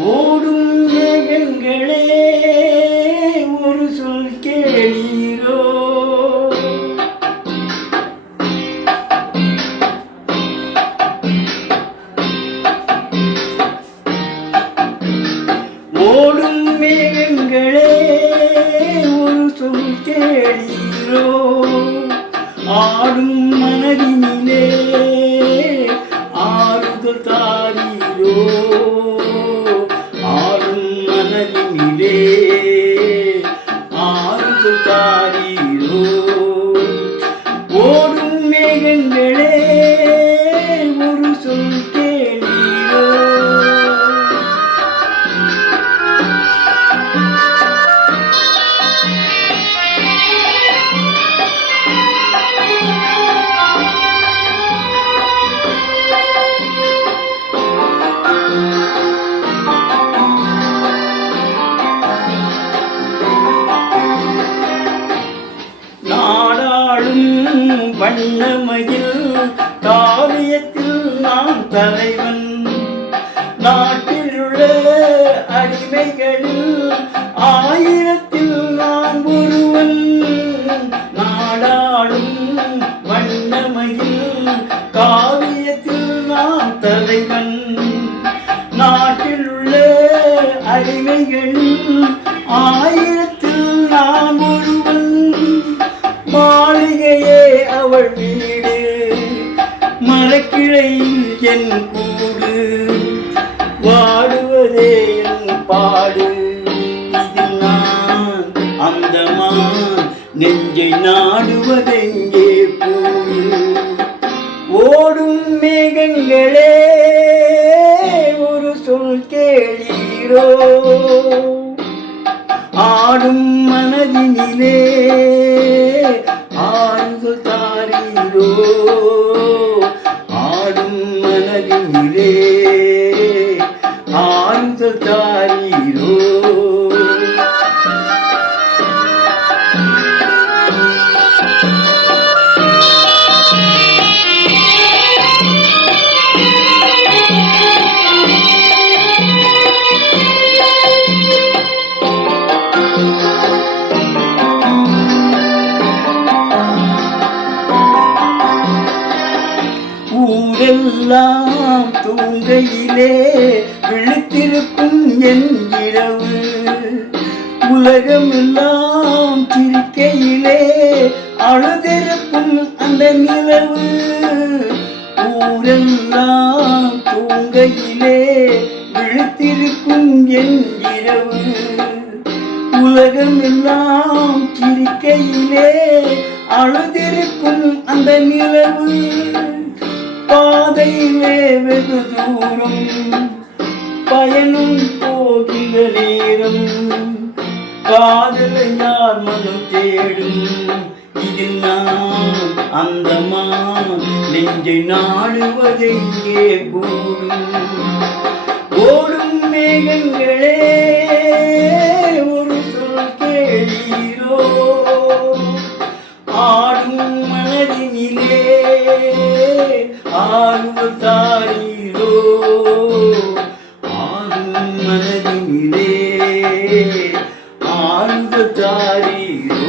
ஓடும் மேகங்களே ஒரு சொல் கேளீரோ? ஓடும் மேகங்களே ஒரு சொல் கேளீரோ? சொல் கேளீரோ நாடாளும் வண்ணமயில் காவியத்தில் தலைவன். நாட்டில் உள்ள அடிமைகளில் ஆயிரத்தில் நான் ஒருவன். நாடாடும் வண்ணமையில் காவியத்தில் நான் தலைவன். நாட்டில் உள்ள அடிமைகளில் ஆயிரத்தில் நான் ஒருவன். மாளிகையே அவள் வீடு. மரக்கிளையின் என் கூடு. வாடுவதே என் பாடு. இது நான் அந்தமா நெஞ்சை நாடுவதெங்கே கூடு. ஓடும் மேகங்களே ஒரு சொல் கேளீரோ. ஆடும் மனதினிலே ஊரெல்லாம் தூங்கையிலே விழித்திருக்கும் என் இரவு. உலகமெல்லாம் சிரிக்கையிலே அழுதிருக்கும் அந்த நிலவு ஊரெல்லாம் தூங்கையிலே விழுத்திருக்கும் என் இரவு. உலகம் எல்லாம் சிரிக்கையிலே அழுதிருக்கும் அந்த நிலவு. பாதையிலே வெகு தூரம் பயனும் போகின்ற நேரம். காதலை யார் மனம் தேடும்? இதில் அந்தமா நெஞ்சை நாடுவதெங்கே கூடும் ஓடும் மேகங்களே ஒரு சொல் கேளீரோ. ஆடும் மனதினிலே ஆறுதல் தாரீரோ. ஆடும் மனதினிலே ஆறுதல் தாரீரோ.